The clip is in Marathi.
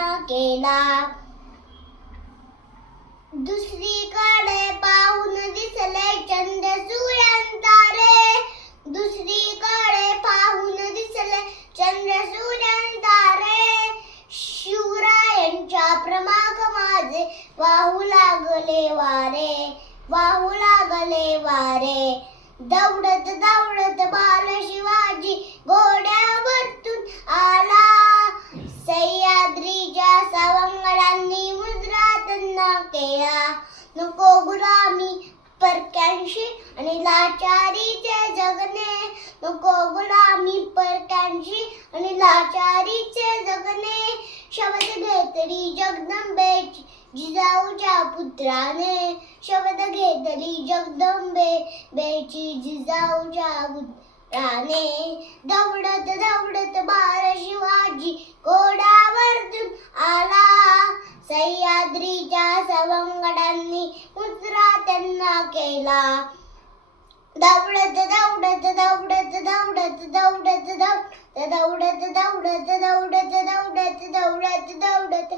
त्यांना केला. दुसरीकडे पाहून दिसले चंद्र सूर्यांतारे. दुसरीकडे पाहून दिसले चंद्र सूर्यांतारे. शिवरायांच्या प्रमाग माझे वाहू लागले वारे. वाहू लागले वारे. दौडत दौडत बाल शिवाजी घोड्यावरतून आला. सह्याद्रीच्या सवंगड्यांनी मुजरा त्यांना केला. नको गुलामी परक्यांशी आणि लाचारीचे जगणे. नको गुलामी परक्यांशी आणि लाचारीचे जगणे. शपथ घेतली जगदंबेची जिजाऊच्या पुत्राने. शपथ घेतली जगदंबेची जिजाऊच्या पुत्राने. दौडत दौडत बाळ शिवाजी घोड्यावरतून आला. सह्याद्रीच्या सवंगड्यांनी मुजरा त्यांना केला. दौडत दौडत दौडत दौडत दौडत दौडत दौडत दौडत दौडत दौडत दौडत दौडत